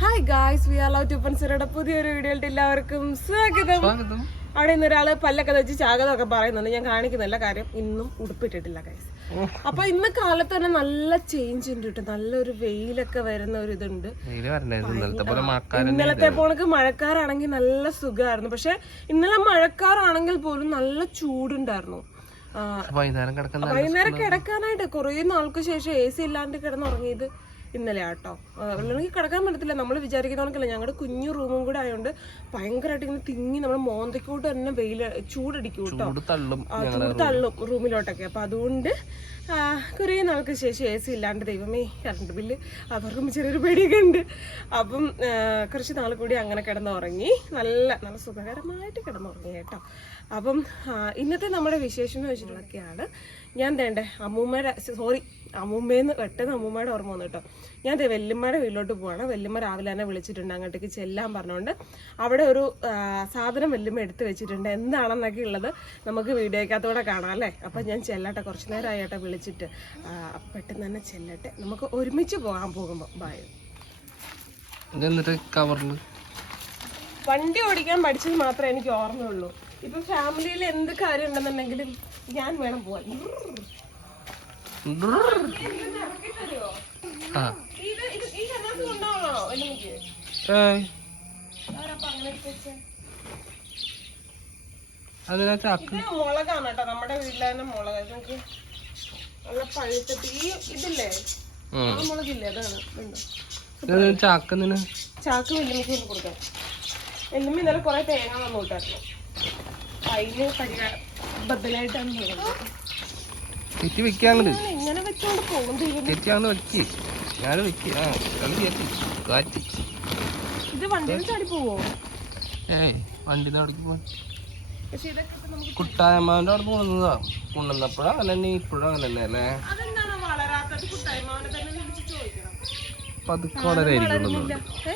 Hi guys we are love to പൻസറുടെ പുതിയൊരു വീഡിയോയിലേക്ക് എല്ലാവർക്കും സ്വാഗതം. അവിടെ ഇന്ന് ഒരാൾ പല്ലൊക്കെ വെച്ച് ചാകതമൊക്കെ പറയുന്നുണ്ട്. ഞാൻ കാണിക്കുന്നില്ല കാര്യം ഇന്നും ഉടുപ്പിട്ടിട്ടില്ല ഗൈസ് അപ്പൊ ഇന്ന് കാലത്ത് തന്നെ നല്ല ചേഞ്ച് ഉണ്ട് കേട്ടോ. നല്ലൊരു വെയിലൊക്കെ വരുന്ന ഒരു ഇതുണ്ട്. ഇന്നലത്തെ പോണക്ക് മഴക്കാരാണെങ്കിൽ നല്ല സുഖമായിരുന്നു. പക്ഷെ ഇന്നലെ മഴക്കാരാണെങ്കിൽ പോലും നല്ല ചൂടുണ്ടായിരുന്നു. വൈകുന്നേരം കിടക്കാനായിട്ട് കുറേ നാൾക്ക് ശേഷം എ സി ഇല്ലാണ്ട് കിടന്നുറങ്ങിയത്. ഇന്നലെ ആട്ടോ അല്ലെങ്കിൽ കിടക്കാൻ പറ്റത്തില്ല. നമ്മൾ വിചാരിക്കുന്ന കണക്കല്ല. ഞങ്ങളുടെ കുഞ്ഞു റൂമും കൂടെ ആയതുകൊണ്ട് ഭയങ്കരമായിട്ട് ഇങ്ങനെ തിങ്ങി നമ്മൾ മോന്തയ്ക്കോട്ട് തന്നെ വെയിൽ ചൂടടിക്കും കേട്ടോ ചൂട് തള്ളും റൂമിലോട്ടൊക്കെ. അപ്പൊ അതുകൊണ്ട് കുറെ നാൾക്ക് ശേഷം എ സി ഇല്ലാണ്ട് ദൈവമേ കറണ്ട് ബില്ല് അവർക്കും ചെറിയൊരു പേടിയൊക്കെ ഉണ്ട് അപ്പം കുറച്ച് നാൾ കൂടി അങ്ങനെ കിടന്നുറങ്ങി. നല്ല നല്ല സുഖകരമായിട്ട് കിടന്നുറങ്ങി കേട്ടോ. അപ്പം ഇന്നത്തെ നമ്മുടെ വിശേഷം എന്ന് വെച്ചിട്ടുള്ളതൊക്കെയാണ്. ഞാൻ തേണ്ടേ അമ്മൂമ്മയുടെ സോറി അമ്മൂമ്മേന്ന് പെട്ടെന്ന് അമ്മൂമ്മയുടെ ഓർമ്മ വന്നു കേട്ടോ. ഞാൻ ദേ വെല്ലുമ്മയുടെ വീട്ടിലോട്ട് പോവാണ്. വെല്ലുമ്മ രാവിലെ തന്നെ വിളിച്ചിട്ടുണ്ട് അങ്ങോട്ടേക്ക് ചെല്ലാൻ പറഞ്ഞുകൊണ്ട് അവിടെ ഒരു സാധനം വെല്ലുമ്മ എടുത്ത് വെച്ചിട്ടുണ്ട്. എന്താണെന്നൊക്കെ ഉള്ളത് നമുക്ക് വീഡിയോക്കകത്തൂടെ കാണാം അല്ലേ? അപ്പം ഞാൻ ചെല്ലട്ടെ കുറച്ച് നേരമായി കേട്ടോ വിളിച്ചിട്ട്. പെട്ടെന്ന് തന്നെ ചെല്ലട്ടെ. നമുക്ക് ഒരുമിച്ച് പോകാൻ പോകുമ്പോൾ ബായ് ഇത് എന്നിട്ട് കവറിൽ വണ്ടി ഓടിക്കാൻ പഠിച്ചത് മാത്രമേ എനിക്ക് ഓർമ്മയുള്ളൂ. ഇപ്പം ഫാമിലിയിൽ എന്ത് കാര്യം ഉണ്ടെന്നുണ്ടെങ്കിലും ഞാൻ വേണം പോവാൻ. ആ. ഇത് ഇത് ഈ കന്നാസ് കൊണ്ടാണോ എനിക്ക് ഏയ്. ആരപ്പ അങ്ങനെ എടുത്ത് വെച്ചേ? അതിനാ ചാക്ക്. ഇത് മുളകാണ് കേട്ടോ. നമ്മുടെ വീട്ടിലെ തന്നെ മുളക്. നമുക്ക് നല്ല പഴുത്തിട്ട് ഈ ഇതില്ലേ? മുളകില്ലേ? അതാണ്. ഇതുണ്ടോ? ചാക്ക് ചാക്ക് വെല്ലുമിക്ക് കൊടുക്കാം. വെല്ലുമ്മ ഇന്നലെ കുറെ തേങ്ങ വന്നു കൂട്ടായിരുന്നു അതിന് പരിഹാര. ബദലായിട്ടാണ് പോകുന്നത് തെറ്റി വെക്കാങ്ങട് ഞാൻ ഇങ്ങനെ വെച്ചോണ്ട് പോകും ദൈവം തെറ്റി അങ്ങോട്ട് വെക്ക്. ഞാൻ വെക്ക്. ആ കളി കയറ്റി കാറ്റി. ഇത് വണ്ടിയിൽ ചാടി പോവോ? ഏയ് വണ്ടി അവിടേക്ക് പോവാൻ കുട്ടായമ്മാന്റെ അവിടെ പോകുന്നതാ. കൊണ്ടുവന്നപ്പോഴാ അങ്ങനെ തന്നെ ഇപ്പോഴും അങ്ങനെ തന്നെ അല്ലേ പതുക്കെ വളരായിരിക്കുള്ളൂ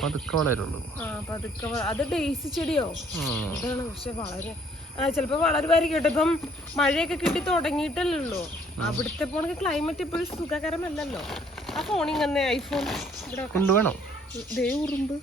പതുക്കെ വളരുള്ളൂ അത് ഡേസി ചെടിയോ. അതാണ് പക്ഷെ വളരെ ആ ചിലപ്പോ വളരുമായിരിക്കും കേട്ടോ. ഇപ്പം മഴയൊക്കെ കിട്ടി തുടങ്ങിയിട്ടല്ലേ അവിടുത്തെ പോണക്ക് ക്ലൈമറ്റ് ഇപ്പോഴും സുഖകരമല്ലല്ലോ. ആ ഫോണിൽ തന്നെ ഐഫോൺ ഇവിടെ കൊണ്ടുവേണം കൊണ്ടുവേണോ ദേ ഉറുമ്പ്.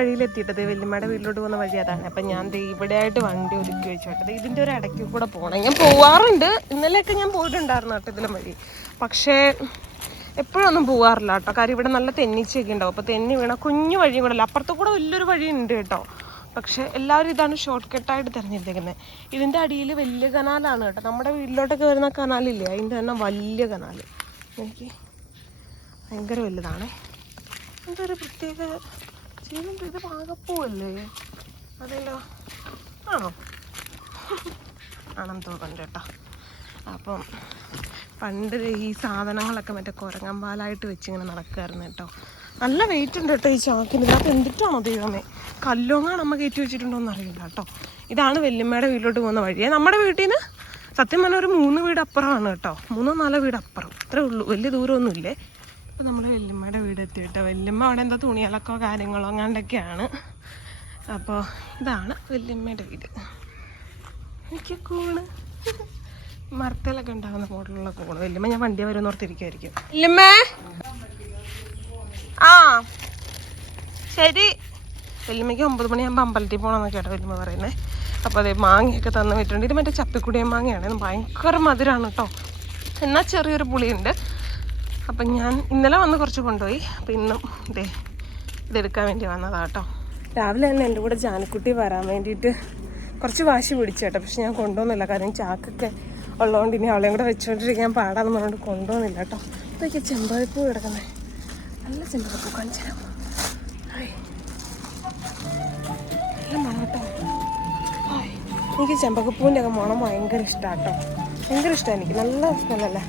വഴിയിലെത്തിയിട്ടത് വല്യമ്മയുടെ വീട്ടിലോട്ട് പോകുന്ന വഴി അതാണ്. അപ്പം ഞാൻ ഇവിടെ ആയിട്ട് വണ്ടി ഒതുക്കി വെച്ചോട്ടത് ഇതിന്റെ ഒരു ഇടയ്ക്ക് കൂടെ പോകണം ഞാൻ പോവാറുണ്ട്. ഇന്നലെയൊക്കെ ഞാൻ പോയിട്ടുണ്ടായിരുന്നു കേട്ടോ ഇതിലും വഴി. പക്ഷേ എപ്പോഴൊന്നും പോവാറില്ല കേട്ടോ. കാര്യം ഇവിടെ നല്ല തെന്നിച്ചൊക്കെ ഉണ്ടാവും. അപ്പോൾ തെന്നി വീണ കുഞ്ഞു വഴിയും കൂടെ അല്ല അപ്പുറത്ത് കൂടെ വലിയൊരു വഴി ഉണ്ട് കേട്ടോ. പക്ഷേ എല്ലാവരും ഇതാണ് ഷോർട്ട് കട്ടായിട്ട് തിരഞ്ഞെടുത്തേക്കുന്നത് ഇതിന്റെ അടിയിൽ വലിയ കനാലാണ് കേട്ടോ. നമ്മുടെ വീട്ടിലോട്ടൊക്കെ വരുന്ന കനാലില്ലേ? അതിന്റെ തന്നെ വലിയ കനാൽ എനിക്ക് ഭയങ്കര വലുതാണ്. എന്തൊരു പ്രത്യേക ജീവൻ ഇത് പാകപ്പൂവല്ലേ അതല്ലോ ആണോ? ആണെന്ന് തോന്നുന്നുണ്ട് കേട്ടോ. അപ്പം പണ്ട് ഈ സാധനങ്ങളൊക്കെ മറ്റേ കുരങ്ങമ്പാലായിട്ട് വെച്ച് ഇങ്ങനെ നടക്കുമായിരുന്നു കേട്ടോ. നല്ല വെയിറ്റ് ഉണ്ട് കേട്ടോ ഈ ചാക്കിന്. ഇതിനകത്ത് എന്തിട്ടാണോ ദൈവമേ? കല്ലോങ്ങാണ് അമ്മ കയറ്റി വെച്ചിട്ടുണ്ടോ എന്നറിയില്ല കേട്ടോ. ഇതാണ് വല്യമ്മയുടെ വീട്ടിലോട്ട് പോകുന്ന വഴിയെ നമ്മുടെ വീട്ടിൽ നിന്ന് സത്യം പറഞ്ഞാൽ ഒരു മൂന്ന് വീട് അപ്പുറമാണ് കേട്ടോ. മൂന്നോ നാലോ വീട് അപ്പുറം. ഇത്രേ ഉള്ളൂ. വലിയ ദൂരമൊന്നുമില്ലേ? ഇപ്പം നമ്മൾ വല്യമ്മയുടെ വീട് എത്തി കേട്ടോ വല്യമ്മ അവിടെ എന്താ തുണികളൊക്കെ കാര്യങ്ങളോ അങ്ങാണ്ടൊക്കെയാണ് അപ്പോൾ ഇതാണ് വല്യമ്മയുടെ വീട്. എനിക്ക് കൂണ്. മരത്തിലൊക്കെ ഉണ്ടാകുന്ന മോഡലുള്ള കൂണ്. വല്യമ്മ ഞാൻ വണ്ടി വരുമെന്ന് ഓർത്തിരിക്കുമായിരിക്കും വല്യമ്മേ! ആ ശരി. വല്യമ്മയ്ക്ക് ഒമ്പത് മണിയാകുമ്പോൾ അമ്പലത്തിൽ പോകണമെന്ന് കേട്ടോ വല്യമ്മ പറയുന്നത് അപ്പോൾ അതേ മാങ്ങയൊക്കെ തന്നു വിട്ടിട്ടുണ്ട്. ഇത് മറ്റേ ചപ്പിക്കുടിയ മാങ്ങയാണ്. ഭയങ്കര മധുരമാണ് കേട്ടോ. എന്നാൽ ചെറിയൊരു പുളിയുണ്ട്. അപ്പം ഞാൻ ഇന്നലെ വന്ന് കുറച്ച് കൊണ്ടുപോയി. അപ്പം ഇന്നും ഇതേ ഇതെടുക്കാൻ വേണ്ടി വന്നതാണ് കേട്ടോ. രാവിലെ തന്നെ എന്റെ കൂടെ ജാനക്കുട്ടി വരാൻ വേണ്ടിയിട്ട് കുറച്ച് വാശി പിടിച്ചു കേട്ടോ. പക്ഷെ ഞാൻ കൊണ്ടുവന്നില്ല കാരണം ചാക്കൊക്കെ ഉള്ളതുകൊണ്ട് ഇനി അവളെയും കൂടെ വെച്ചുകൊണ്ടിരിക്കാൻ പാടാന്ന് പറഞ്ഞുകൊണ്ട് കൊണ്ടുവന്നില്ല കേട്ടോ. ഇതൊക്കെ ചെമ്പകപ്പൂ കിടക്കുന്നത് നല്ല ചെമ്പകപ്പൂ കാണിച്ചു തരാം. എനിക്ക് ചെമ്പകപ്പൂവിന്റെ ഒക്കെ മണം ഭയങ്കര ഇഷ്ടമാണ് കേട്ടോ. ഭയങ്കര ഇഷ്ടമാണ് എനിക്ക്. നല്ല സ്മെല്ലല്ലേ?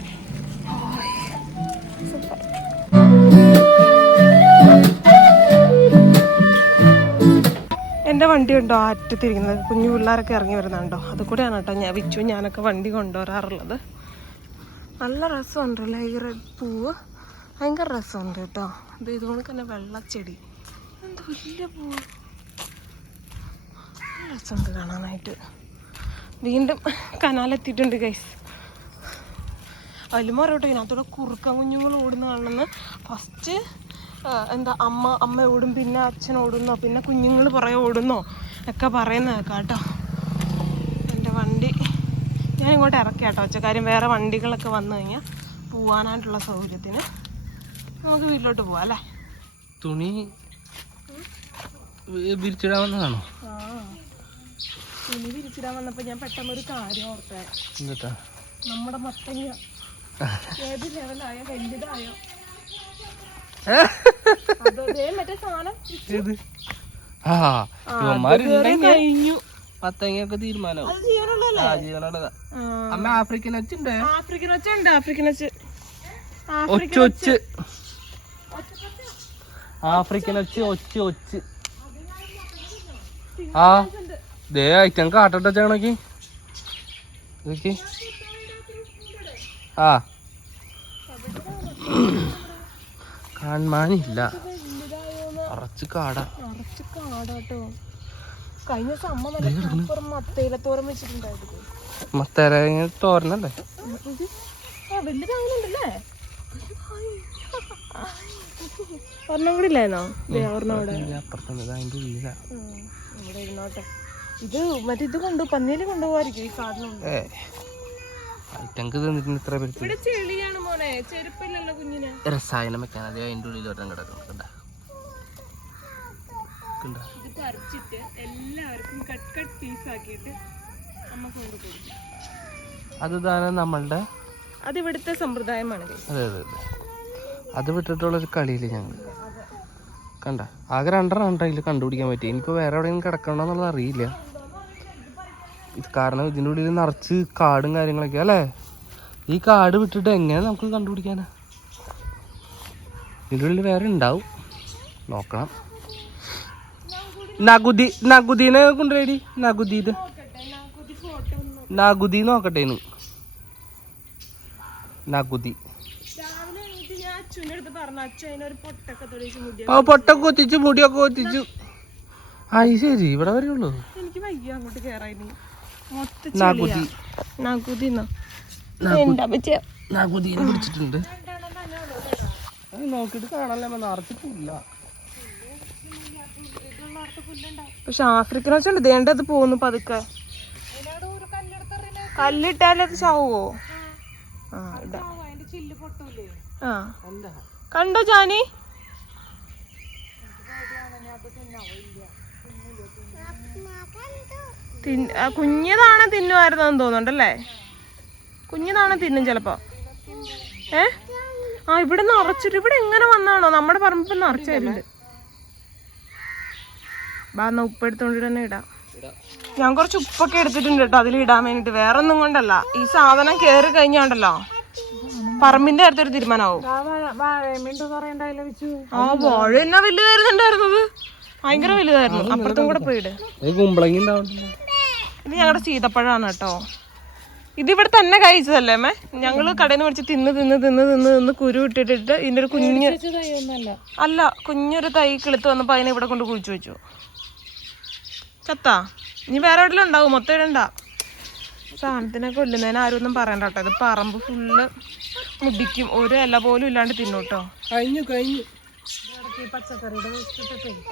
വണ്ടി ഉണ്ടോ അറ്റത്തിരിക്കുന്നത് കുഞ്ഞു പിള്ളേരൊക്കെ ഇറങ്ങി വരുന്നുണ്ടോ? അത് കൂടെയാണ് കേട്ടോ ഞാൻ വിച്ചു. ഞാനൊക്കെ വണ്ടി കൊണ്ടുവരാറുള്ളത്. നല്ല രസമുണ്ടല്ലേ ഈ റെഡ് പൂവ്. ഭയങ്കര രസമുണ്ട് കേട്ടോ. ഇത് ഇതുകൊണ്ട് തന്നെ വെള്ളച്ചെടി എന്ത് വലിയ പൂ രസമുണ്ട് കാണാനായിട്ട്. വീണ്ടും കനാലെത്തിയിട്ടുണ്ട് ഗൈസ് അലുമാറോട്ടോ ഇതിനകത്തൂടെ കുറുക്കൻ കുഞ്ഞുങ്ങൾ ഓടുന്ന കാണുന്ന ഫസ്റ്റ് എന്താ അമ്മ അമ്മ ഓടും പിന്നെ അച്ഛൻ ഓടുന്നോ പിന്നെ കുഞ്ഞുങ്ങൾ പുറകെ ഓടുന്നോ ഒക്കെ പറയുന്ന കേൾക്കാം കേട്ടോ. എന്റെ വണ്ടി. ഞാൻ ഇങ്ങോട്ട് ഇറക്കി കേട്ടോ കാര്യം വേറെ വണ്ടികളൊക്കെ വന്നു കഴിഞ്ഞാൽ പോവാനായിട്ടുള്ള സൗകര്യത്തിന് നമുക്ക് വീട്ടിലോട്ട് പോവാം അല്ലേ? തുണി വിരിച്ചിടാൻ ആ തുണി വിരിച്ചിടാൻ വന്നപ്പോൾ ഞാൻ പെട്ടെന്ന് ഒരു കാര്യം ഓർത്തേ. നമ്മുടെ മത്തങ്ങ. ഏത് ലെവലായോ വലുതായോ കഴിഞ്ഞു. പത്തങ്ങയൊക്കെ ജീവനുള്ളതാ. അമ്മ ആഫ്രിക്കൻ ആഫ്രിക്കൻ ആഫ്രിക്കൻ ഒച്ച ഒച്ച. ഒച്ച് ആഫ്രിക്കൻ ഒച്ച് ഒച്ച്. ഒച്ച് ആ. ദേ ഐറ്റം കാട്ടട്ടെ ചാണക്കി ആ. കാണാനില്ല. കുറച്ച് കാട. നിറച്ച് കാടാട്ടോ. കഴിഞ്ഞ ദിവസം സൂപ്പർ മത്തയിലത്തോരം വെച്ചിട്ടുണ്ടായിരുന്നു. മത്തേര തോരനല്ലേ? ഒരെണ്ണം കൂടി ഇല്ലായിരുന്നോ ഇവിടെ ഇരുന്നോട്ടെ. ഇത് മറ്റേ ഇത് കൊണ്ടു പന്നിയിൽ കൊണ്ടുപോകായിരിക്കും ഈ സാധനം. ഐറ്റങ്ങൾക്ക് തിന്നിട്ട് ഇത്ര പേര് രസായനം വെക്കാൻ. അതെ അതിന്റെ ഉള്ളിൽ ഒരെണ്ണം കിടക്കുന്നു. കണ്ട? പറിച്ചിട്ട് എല്ലാവർക്കും കട്ട് കട്ട് പീസ് ആക്കിയിട്ട് അമ്മ കൊണ്ട് കൊടുക്കും. അത് താനെ നമ്മളുടെ അത് ഇവിടുത്തെ സമ്പ്രദായമാണ് അതെ അതെ അതെ. അത് വിട്ടിട്ടുള്ളൊരു കളിയില്ല ഞങ്ങൾ കണ്ട? ആകെ രണ്ടെണ്ണം ഉണ്ട് കണ്ടുപിടിക്കാൻ പറ്റി എനിക്ക് വേറെ എവിടെയെങ്കിലും കിടക്കണോ എന്നുള്ളത് അറിയില്ല. കാരണം ഇതിന്റെ ഉള്ളിൽ നിറച്ച് കാടും കാര്യങ്ങളൊക്കെ അല്ലേ? ഈ കാട് വിട്ടിട്ട് എങ്ങനെ നമുക്ക് കണ്ടുപിടിക്കാനാ ഇതിന്റെ ഉള്ളിൽ വേറെ ഉണ്ടാവും. നോക്കണം. നഗുദി നഗുദീനെ കൊണ്ടുപോയി നഗുദീത് നഗുദി നോക്കട്ടെ ഇന്ന്. നഗുദി പൊട്ടൊക്കെ ആ കൊത്തിച്ചു മുടിയൊക്കെ കൊത്തിച്ചു അത് ശരി ഇവിടെ വരെയുള്ളൂ. എനിക്ക് വയ്യ അങ്ങോട്ട് കേറാൻ നാഗുതി പിടിച്ചിട്ടുണ്ട്. അത് കാണാനല്ല നിറച്ചിട്ടില്ല. പക്ഷെ ആഫ്രിക്കൻ വെച്ചുണ്ട് ദേണ്ടത് പോകുന്നു പതുക്കെ. കല്ലിട്ടാലേ അത് ചാവുവോ? ആ ഇടാ. ആ. കണ്ടോ ജാനി തിന്ന- കുഞ്ഞിതാണ് തിന്നുമായിരുന്നെന്ന് തോന്നുന്നുണ്ടല്ലേ? കുഞ്ഞതാണ് തിന്നും ചിലപ്പോ. ഏ? ആ ഇവിടെ നിറച്ചിട്ട് ഇവിടെ എങ്ങനെ വന്നാണോ? നമ്മുടെ പറമ്പിൽ നിറച്ചായിട്ടുണ്ട് ബാ എന്നാ ഉപ്പ് എടുത്തോണ്ട് തന്നെ ഇടാം. ഞാൻ കുറച്ച് ഉപ്പൊക്കെ എടുത്തിട്ടുണ്ട് കേട്ടോ അതിൽ ഇടാൻ വേണ്ടിട്ട്. വേറെ ഒന്നും കൊണ്ടല്ല. ഈ സാധനം കേറി കഴിഞ്ഞാണ്ടല്ലോ. പറമ്പിന്റെ അടുത്തൊരു തീരുമാനമാവും. ആ വാഴ എന്നാ വലുതായിരുന്നുണ്ടായിരുന്നത്? ഭയങ്കര വലുതായിരുന്നു. അപ്പുറത്തും കൂടെ പോയിട് കുമ്പളങ്ങി ഉണ്ടാവുന്നില്ല ഇത് ഞങ്ങളുടെ സീതപ്പഴാണ് കേട്ടോ. ഇത് ഇവിടെ തന്നെ കഴിച്ചതല്ലേ മേ ഞങ്ങൾ കടയിൽ നിന്ന് മേടിച്ച് തിന്ന് തിന്ന് തിന്ന് തിന്ന് തിന്ന് കുരു ഇട്ടിട്ടിട്ട് ഇതിന്റെ ഒരു കുഞ്ഞ് അല്ല കുഞ്ഞൊരു തൈ കിളുത്ത് വന്നപ്പോ അതിനെ ഇവിടെ കൊണ്ട് കുഴിച്ചു വെച്ചു. ചത്താ? ഇനി വേറെ എവിടെയും ഉണ്ടാവും മൊത്തം ഇടണ്ട. സാധനത്തിനെ കൊല്ലുന്നതിന് ആരും ഒന്നും പറയണ്ട കേട്ടോ. ഇത് പറമ്പ് ഫുള്ള് മുടിക്കും. ഒരു ഇല പോലും ഇല്ലാണ്ട് തിന്നു കേട്ടോ. കഴിഞ്ഞു കഴിഞ്ഞു.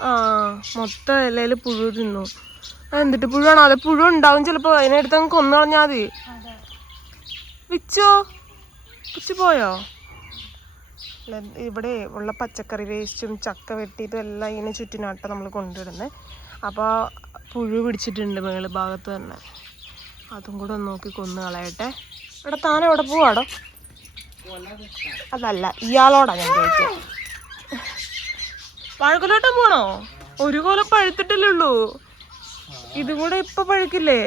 ആ മൊത്തം ഇലയിൽ പുഴു തിന്നു. അത് എന്തിട്ട് പുഴുവാണോ അത് പുഴു ഉണ്ടാവും ചിലപ്പോ. അതിനെടുത്ത് അങ്ങ് കൊന്നു കളഞ്ഞാ മതി. വിച്ചോ? വിച്ചു പോയോ? ഇവിടെ ഉള്ള പച്ചക്കറി വേസ്റ്റും ചക്ക വെട്ടിയിട്ടും എല്ലാം ഇതിനെ ചുറ്റിനാട്ട നമ്മൾ കൊണ്ടിടുന്നത് അപ്പോൾ പുഴു പിടിച്ചിട്ടുണ്ട് മേൾ ഭാഗത്ത് തന്നെ. അതും കൂടെ ഒന്ന് നോക്കി കൊന്നു കളയട്ടെ. ഇവിടെ താൻ എവിടെ പോവാടോ? അതല്ല ഇയാളോടാ ഞാൻ ചോദിച്ചത് വാഴക്കൊലോട്ടം പോണോ? ഒരു കൊല പഴുത്തിട്ടല്ലേ ഉള്ളൂ. ഇതും കൂടെ ഇപ്പൊ പഴുക്കില്ലേ?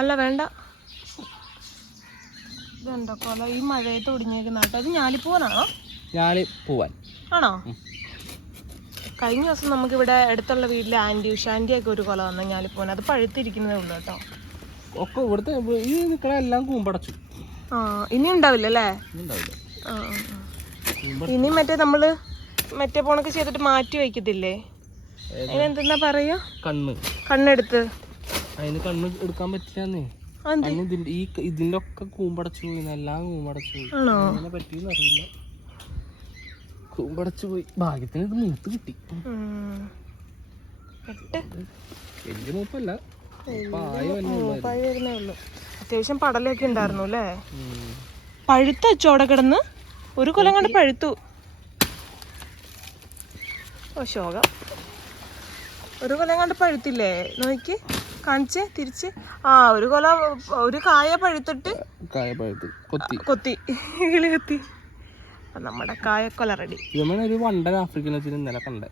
അല്ല വേണ്ട. ഇതെന്താ കൊല? ഈ മഴയത്ത് ഒടിഞ്ഞേക്കുന്ന കേട്ടോ അത് ഞാലിപ്പൂവനാണോ ഞാളി പോവാൻ. ആണോ? കഴിഞ്ഞ ദിവസം നമുക്ക് ഇവിടെ അടുത്തുള്ള വീട്ടിലെ ആന്റി ഉഷാന്റി ഒക്കെ ഒരു കൊല വന്ന ഞാലിപ്പൂവൻ അത് പഴുത്തിരിക്കുന്നതേ ഉള്ളൂ കേട്ടോ. ഒക്കെ ഇവിടുത്തെ ഈ നിൽക്കണ എല്ലാം കൂമ്പടച്ചു. ആ ഇനി ഉണ്ടാവില്ല അല്ലേ. ഇനി മറ്റേ നമ്മൾ മറ്റേ പോണൊക്കെ ചെയ്തിട്ട് മാറ്റി വയ്ക്കത്തില്ലേ? അതിനെന്തെന്നാ പറയാ? കണ്ണ്. കണ്ണെടുത്ത്. അതിന് കണ്ണ് എടുക്കാൻ പറ്റില്ലെന്നേ? ഇതിന്റെ ഈ ഇതിന്റെ ഒക്കെ കൂമ്പടച്ചു പോയി എല്ലാം കൂമ്പടച്ചു പോയി. അങ്ങനെ പറ്റിയെന്ന് അറിയില്ല. കൂമ്പടച്ചു പോയി. ഭാഗ്യത്തിന് ഇത് മൂത്ത് കിട്ടി. വലിയ മൂപ്പല്ല. അത്യാവശ്യം പടലൊക്കെ ഉണ്ടായിരുന്നു അല്ലേ? പഴുത്ത അച്ചോടെ കിടന്ന്? ഒരു കൊല്ലം കണ്ട് പഴുത്തു. ഓ ശോകം. ഒരു കൊല കണ്ട് പഴുത്തില്ലേ? നോക്കി. കാണിച്ച് തിരിച്ച്. ആ ഒരു കൊല ഒരു കായ പഴുത്തിട്ട് കായ പഴുത്ത്. കൊത്തി. കൊത്തി. കിളി കൊത്തി. നമ്മുടെ കായക്കൊല റെഡി. ഒരു വണ്ടൻ ആഫ്രിക്കൻ വെച്ചിട്ട് ഇന്നലെ കണ്ടേ.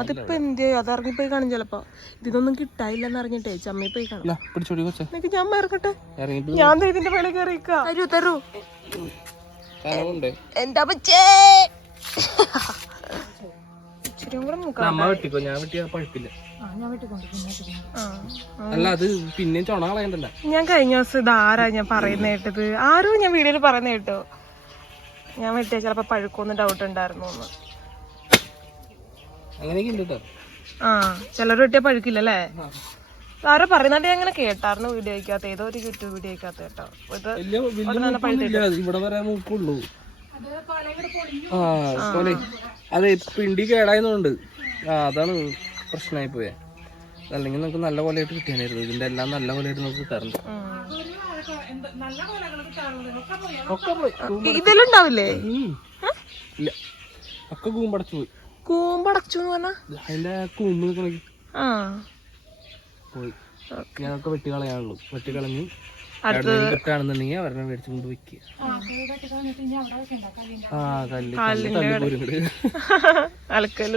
അതിപ്പോ എന്ത്? അത് അത് ഇറങ്ങിപ്പോയി കാണും ചിലപ്പോ. ഇതൊന്നും കിട്ടായില്ലെന്ന് അറിഞ്ഞിട്ടേ ചമ്മി പോയി കാണും. പിടിച്ചോടി കൊച്ചേ. എനിക്ക് ഞാൻ ഇറക്കട്ടെ ഞാൻ ദേ ഇതിന്റെ വെളി കയറിക്ക തരൂ തരൂ. എന്താ പച്ചേ? വെട്ടിക്കോ ഞാൻ വെട്ടിയ പഴുപ്പില്ല. ആ അല്ല അത് പിന്നെയും ചൊണ കളയണ്ടല്ല. ഞാൻ കഴിഞ്ഞ ദിവസം ഇത് ആരാ ഞാൻ പറയുന്ന കേട്ടത്? ആരോ ഞാൻ വീഡിയോയിൽ പറയുന്ന കേട്ടോ. ഞാൻ വെട്ടിയ ചിലപ്പോ പഴുക്കൊന്ന് ഡൗട്ട് ഉണ്ടായിരുന്നു അങ്ങനെയൊക്കെ ഉണ്ട് കേട്ടോ ആ ചിലർ വെട്ടിയ പഴുക്കില്ലല്ലേ ആരോ പറയുന്നത് ഞാൻ അങ്ങനെ കേട്ടായിരുന്നു വീഡിയോ അയക്കാത്ത ഏതോ ഒരു യൂട്യൂബ് വീഡിയോ അയക്കാത്ത കേട്ടോ. ഇത്. ഇവിടെ വരാൻ നോക്കുള്ളൂ ആ അതെ പിണ്ടി കേടായതുകൊണ്ട്. ആ അതാണ് പ്രശ്നമായി പോയെ. അല്ലെങ്കിൽ നമുക്ക് നല്ല പോലെ ആയിട്ട് കിട്ടിയാനായിരുന്നു ഇതിന്റെ എല്ലാം നല്ല പോലെ ആയിട്ട് നമുക്ക് കിട്ടാറുണ്ട് ഒക്കെ പോയി. ഇതിലുണ്ടാവില്ലേ? ഇല്ല. ഒക്കെ കൂമ്പടച്ചു പോയി. കൂമ്പടച്ചു അതിന്റെ കൂമ്പ് പോയി. ഞങ്ങൾക്ക് വെട്ടി കളയാനുള്ളൂ. വെട്ടി കളഞ്ഞ് അവരെ മേടിച്ചു കൊണ്ട് വെക്കുക ആ കല്ല്. അലക്കൽ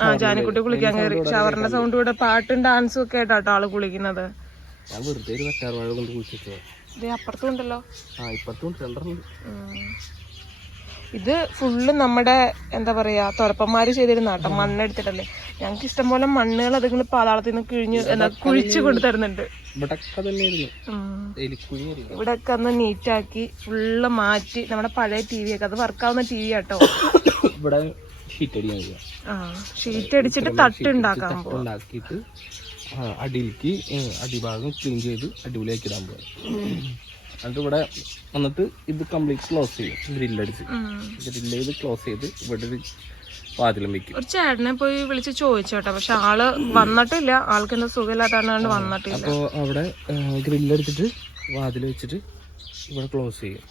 ആ ജാനിക്കുട്ടി കുളിക്കാൻ കയറി. ഷവറിന്റെ സൗണ്ട് കൂടെ പാട്ടും ഡാൻസും ഒക്കെ ആയിട്ടാട്ടോ ആൾ കുളിക്കുന്നത്. ഞാൻ വെറുതെ ഒരു കൊണ്ട് കുഴിച്ചിട്ടോ ഇത് അപ്പുറത്തും ഉണ്ടല്ലോ. ആ രണ്ടെണ്ണം ഉം. ഇത് ഫുള്ള് നമ്മുടെ എന്താ പറയാ തുറപ്പന്മാർ ചെയ്തിരുന്ന കേട്ടോ മണ്ണെടുത്തിട്ടല്ലേ. ഞങ്ങൾക്ക് ഇഷ്ടംപോലെ മണ്ണുകൾ അതുങ്ങൾ പാതാളത്തിൽ നിന്ന് കിഴിഞ്ഞ് എന്താ കുഴിച്ചു കൊണ്ടു തരുന്നുണ്ട് ഇവിടൊക്കെ ഒക്കെ ഒന്ന് നീറ്റാക്കി ഫുള്ള് മാറ്റി നമ്മുടെ പഴയ ടി വി ഒക്കെ അത് വർക്കാവുന്ന ടി വി ആട്ടോ. ഇവിടെ ഷീറ്റ് അടിച്ചിട്ട് തട്ട് ഉണ്ടാക്കാൻ ഉണ്ടാക്കിയിട്ട് അടിയിലേക്ക് അടിഭാഗം ക്ലീൻ ചെയ്ത് അടിപൊളിയാക്കി ഇടാൻ പോകും എന്നിട്ട് ഇവിടെ വന്നിട്ട് ഇത് കംപ്ലീറ്റ് ക്ലോസ് ചെയ്യും. ഗ്രില്ലടിച്ച് ഗ്രില്ല് ചെയ്ത് ക്ലോസ് ചെയ്ത് ഇവിടെ ഒരു വാതിലും വെക്കും. ഒരു ചേട്ടനെ പോയി വിളിച്ച് ചോദിച്ചോട്ടെ. പക്ഷെ ആൾ വന്നിട്ടില്ല. ആൾക്ക് എന്താ സുഖമില്ലാത്തതുകൊണ്ട് വന്നിട്ടില്ല. അപ്പോൾ അവിടെ ഗ്രില്ലടിച്ചിട്ട് വാതിൽ വെച്ചിട്ട് ഇവിടെ ക്ലോസ് ചെയ്യും.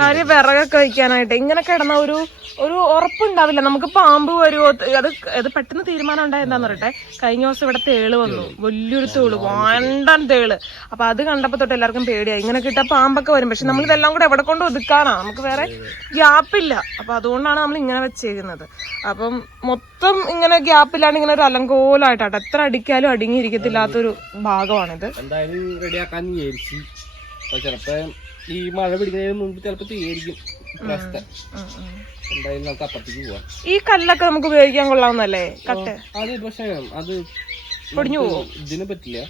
കാര്യം വിറകൊക്കെ വയ്ക്കാനായിട്ട് ഇങ്ങനെ കിടന്ന ഒരു ഒരു ഉറപ്പുണ്ടാവില്ല. നമുക്ക് പാമ്പ് വരുമോ അത് അത് പെട്ടെന്ന് തീരുമാനം ഉണ്ടായെന്താന്ന് പറയട്ടെ? കഴിഞ്ഞ ദിവസം ഇവിടെ തേൾ വന്നു. വലിയൊരു തേൾ വണ്ടൻ തേൾ. അപ്പൊ അത് കണ്ടപ്പോ തൊട്ട് എല്ലാവർക്കും പേടിയായി. ഇങ്ങനെ കിട്ടാ പാമ്പൊക്കെ വരും. പക്ഷെ നമ്മൾ ഇതെല്ലാം കൂടെ എവിടെ കൊണ്ട് ഒതുക്കാനാ? നമുക്ക് വേറെ ഗ്യാപ്പില്ല. അപ്പൊ അതുകൊണ്ടാണ് നമ്മൾ ഇങ്ങനെ വെച്ചേക്കുന്നത്. അപ്പം മൊത്തം ഇങ്ങനെ ഗ്യാപ്പില്ലാണ്ട് ഇങ്ങനെ ഒരു അലങ്കോലായിട്ടാട്ടെ. എത്ര അടിക്കാലും അടിങ്ങിയിരിക്കത്തില്ലാത്തൊരു ഭാഗമാണിത്. എന്തായാലും റെഡിയാക്കാൻ വിചാരിച്ചു. ചിലപ്പോൾ ഈ മഴ പിടിക്കുന്നതിന് മുമ്പ് ചിലപ്പോൾ തീയായിരിക്കും ഉം. എന്തായാലും നമുക്ക് അപ്പുറത്തേക്ക് പോവാം. ഈ കല്ലൊക്കെ നമുക്ക് ഉപയോഗിക്കാൻ കൊള്ളാവുന്നല്ലേ? കട്ട്. അത് പക്ഷേ അത് പൊടിഞ്ഞു നമുക്ക് ഇതിന് പറ്റില്ല.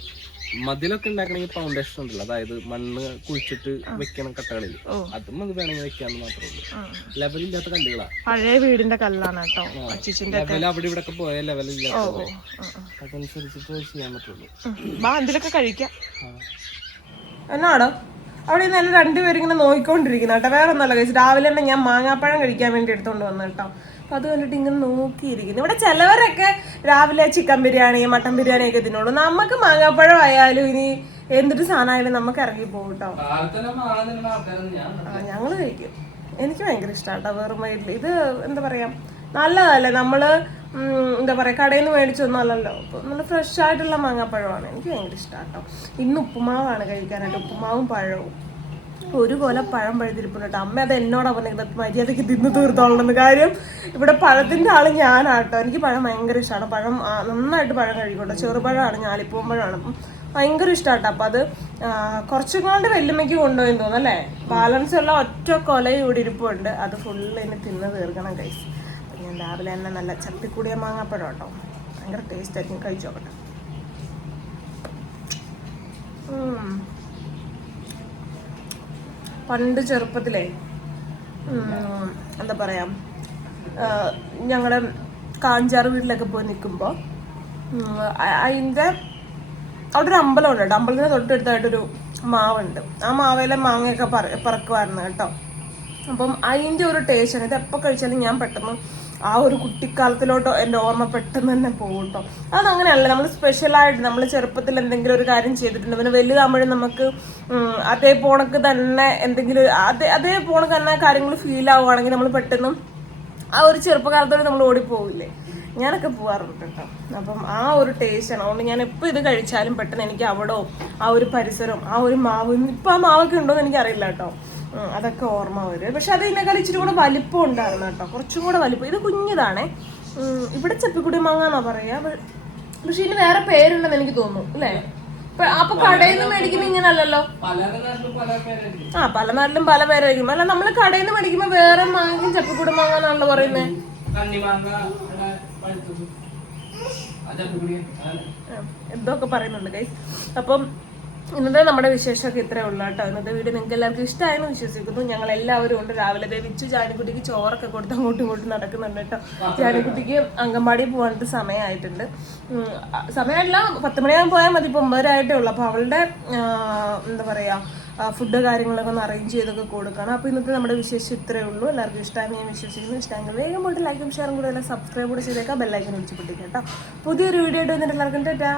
മതിലൊക്കെ ഉണ്ടാക്കണമെങ്കിൽ ഫൗണ്ടേഷൻ ഉണ്ടല്ലോ. അതായത് മണ്ണ് കുഴിച്ചിട്ട് വെക്കണം കട്ടകളിൽ. അതും അത് വേണമെങ്കിൽ വെക്കാന്ന് മാത്രമേ ഉള്ളൂ. ലെവലില്ലാത്ത കല്ലുകളാ. പഴയ വീടിന്റെ കല്ലാണ് കേട്ടോ ലെവൽ അവിടെ ഇവിടെ ഒക്കെ പോയ ലെവലില്ലാത്ത. അതനുസരിച്ചിട്ട് ചെയ്യാൻ പറ്റുള്ളൂ. കഴിക്കാം? എന്നാടോ? അവിടെ നിന്ന് എല്ലാം രണ്ടുപേരും ഇങ്ങനെ നോക്കിക്കൊണ്ടിരിക്കുന്നു കേട്ടോ. വേറെ ഒന്നല്ല കഴിച്ചു. രാവിലെ തന്നെ ഞാൻ മാങ്ങാപ്പഴം കഴിക്കാൻ വേണ്ടി എടുത്തുകൊണ്ട് വന്നു കേട്ടോ. അപ്പൊ അത് കണ്ടിട്ട് ഇങ്ങനെ നോക്കിയിരിക്കുന്നു. ഇവിടെ ചിലവരൊക്കെ രാവിലെ ചിക്കൻ ബിരിയാണി മട്ടൻ ബിരിയാണി ഒക്കെ തിന്നോളൂ. നമുക്ക് മാങ്ങാപ്പഴം ആയാലും ഇനി എന്തൊരു സാധനമായാലും നമുക്ക് ഇറങ്ങി പോകും കേട്ടോ. ഞങ്ങൾ കഴിക്കും. എനിക്ക് ഭയങ്കര ഇഷ്ടമാണ് കേട്ടോ. വെറും ഇത് എന്താ പറയാ? നല്ലതല്ലേ? നമ്മൾ എന്താ പറയുക കടയിൽ നിന്ന് മേടിച്ചൊന്നും അല്ലല്ലോ. അപ്പൊ നല്ല ഫ്രഷ് ആയിട്ടുള്ള മാങ്ങാപ്പഴമാണ്. എനിക്ക് ഭയങ്കര ഇഷ്ടമാണ് കേട്ടോ ഇന്ന് ഉപ്പുമാവാണ് കഴിക്കാനായിട്ട്. ഉപ്പുമാവും പഴവും. ഒരു കൊല പഴം പഴുതിരിപ്പുണ്ട് കേട്ടോ. അമ്മ അത് എന്നോടാ പറഞ്ഞത്? മര്യാദയ്ക്ക് തിന്ന് തീർത്തോളണമെന്ന് കാര്യം ഇവിടെ പഴത്തിന്റെ ആൾ ഞാനാട്ടോ. എനിക്ക് പഴം ഭയങ്കര ഇഷ്ടമാണ് പഴം നന്നായിട്ട് പഴം കഴിക്കട്ടോ. ചെറുപഴമാണ് ഞാലിപ്പൂവൻ പഴമാണ്. ഭയങ്കര ഇഷ്ടമാട്ടോ അപ്പം അത് കുറച്ചും കൊണ്ട് വെല്ലുമയ്ക്ക് കൊണ്ടുപോയി തോന്നുന്നു അല്ലേ? ബാലൻസ് ഉള്ള ഒറ്റ കൊലയും ഇവിടെ ഇരിപ്പുണ്ട്. അത് ഫുള്ള് ഇനി തിന്ന് തീർക്കണം ഞാൻ രാവിലെ തന്നെ നല്ല ചട്ടി കൂടിയ മാങ്ങാപ്പഴം കേട്ടോ ഭയങ്കര ടേസ്റ്റ് ആയിരിക്കും. കഴിച്ചു നോക്കട്ടെ. പണ്ട് ചെറുപ്പത്തിലേ എന്താ പറയാ ഞങ്ങളുടെ കാഞ്ചാറ് വീട്ടിലൊക്കെ പോയി നിൽക്കുമ്പോൾ അതിന്റെ അവിടെ ഒരു അമ്പലമുണ്ട് കേട്ടോ. അമ്പലത്തിന് തൊട്ടടുത്തായിട്ടൊരു മാവുണ്ട്. ആ മാവയിലെ മാങ്ങയൊക്കെ പറ പറക്കുമായിരുന്നു കേട്ടോ. അപ്പം അതിന്റെ ഒരു ടേസ്റ്റ് ആണ്. ഇത് എപ്പോൾ കഴിച്ചാലും ഞാൻ പെട്ടെന്ന് ആ ഒരു കുട്ടിക്കാലത്തിലോട്ടോ എന്റെ ഓർമ്മ പെട്ടെന്ന് തന്നെ പോകും കേട്ടോ. അതങ്ങനെയല്ല നമ്മൾ സ്പെഷ്യലായിട്ട് നമ്മൾ ചെറുപ്പത്തിൽ എന്തെങ്കിലും ഒരു കാര്യം ചെയ്തിട്ടുണ്ട്. പിന്നെ വലുതാകുമ്പോഴും നമുക്ക് അതേ പോണക്ക് തന്നെ എന്തെങ്കിലും അതേ അതേ പോണക്ക് തന്നെ കാര്യങ്ങൾ ഫീൽ ആവുകയാണെങ്കിൽ നമ്മൾ പെട്ടെന്ന് ആ ഒരു ചെറുപ്പകാലത്തോടെ നമ്മൾ ഓടിപ്പോവില്ലേ? ഞാനൊക്കെ പോവാറുണ്ട് കേട്ടോ. അപ്പം ആ ഒരു ടേസ്റ്റ് ആണ്. അതുകൊണ്ട് ഞാൻ എപ്പോൾ ഇത് കഴിച്ചാലും പെട്ടെന്ന് എനിക്ക് അവിടോ ആ ഒരു പരിസരം ആ ഒരു മാവ് ഇപ്പം ആ മാവൊക്കെ ഉണ്ടോ എന്ന് എനിക്കറിയില്ല കേട്ടോ. അതൊക്കെ ഓർമ്മ വരും. പക്ഷെ അത് ഇതിനേക്കാൾ ഇച്ചിരി കൂടെ വലിപ്പം ഉണ്ടായിരുന്നു കേട്ടോ. കുറച്ചും കൂടെ വലിപ്പം. ഇത് കുഞ്ഞിതാണേ. ഇവിടെ ചെപ്പിക്കുടി മാങ്ങ എന്നാ പറയാ. പക്ഷെ ഇതിന് വേറെ പേരുണ്ടെന്ന് എനിക്ക് തോന്നുന്നു അല്ലേ? അപ്പൊ കടയിൽ നിന്ന് മേടിക്കുമ്പോ ഇങ്ങനല്ലല്ലോ? ആ പല നാട്ടിലും പല പേരായിരിക്കും. അല്ല നമ്മൾ കടയിൽ നിന്ന് മേടിക്കുമ്പോ വേറെ മാങ്ങയും ചപ്പിക്കൂടെ മാങ്ങ എന്നാണല്ലോ പറയുന്നേ? എന്തൊക്കെ പറയുന്നുണ്ട് കൈ അപ്പം ഇന്നത്തെ നമ്മുടെ വിശേഷമൊക്കെ ഇത്രേ ഉള്ളൂ കേട്ടോ. ഇന്നത്തെ വീഡിയോ നിങ്ങൾക്ക് എല്ലാവർക്കും ഇഷ്ടമായെന്ന് വിശ്വസിക്കുന്നു. ഞങ്ങൾ എല്ലാവരും ഉണ്ട്. രാവിലെ വിച്ചു ജാനിക്കുട്ടിക്ക് ചോറൊക്കെ കൊടുത്ത് അങ്ങോട്ടും ഇങ്ങോട്ടും നടക്കുന്നുണ്ട് കേട്ടോ. ജാനിക്കുട്ടിക്ക് അംഗൻവാടി പോകാനത്തെ സമയമായിട്ടുണ്ട്. സമയമല്ല പത്ത് മണിയാകുമ്പോൾ പോയാൽ മതി. ഇപ്പോൾ ഒമ്പതരായിട്ടേ ഉള്ളൂ. അപ്പോൾ അവളുടെ എന്താ പറയുക ഫുഡ് കാര്യങ്ങളൊക്കെ ഒന്ന് അറേഞ്ച് ചെയ്തൊക്കെ കൊടുക്കണം. അപ്പോൾ ഇന്നത്തെ നമ്മുടെ വിശേഷം ഇത്രേ ഉള്ളൂ. എല്ലാവർക്കും ഇഷ്ടമായി ഞാൻ വിശ്വസിക്കുന്നു. ഇഷ്ടമെങ്കിൽ വേഗം പോയിട്ട് ലൈക്കും ഷെയറും കൂടെ എല്ലാം സബ്സ്ക്രൈബ് കൂടെ ചെയ്തേക്കാം. ബെല്ലൈക്കൻ വിളിച്ച് പൊട്ടിക്കാം കേട്ടോ. പുതിയൊരു വീഡിയോ ആയിട്ട് വന്നിട്ട് എല്ലാവർക്കും ടാറ്റാ.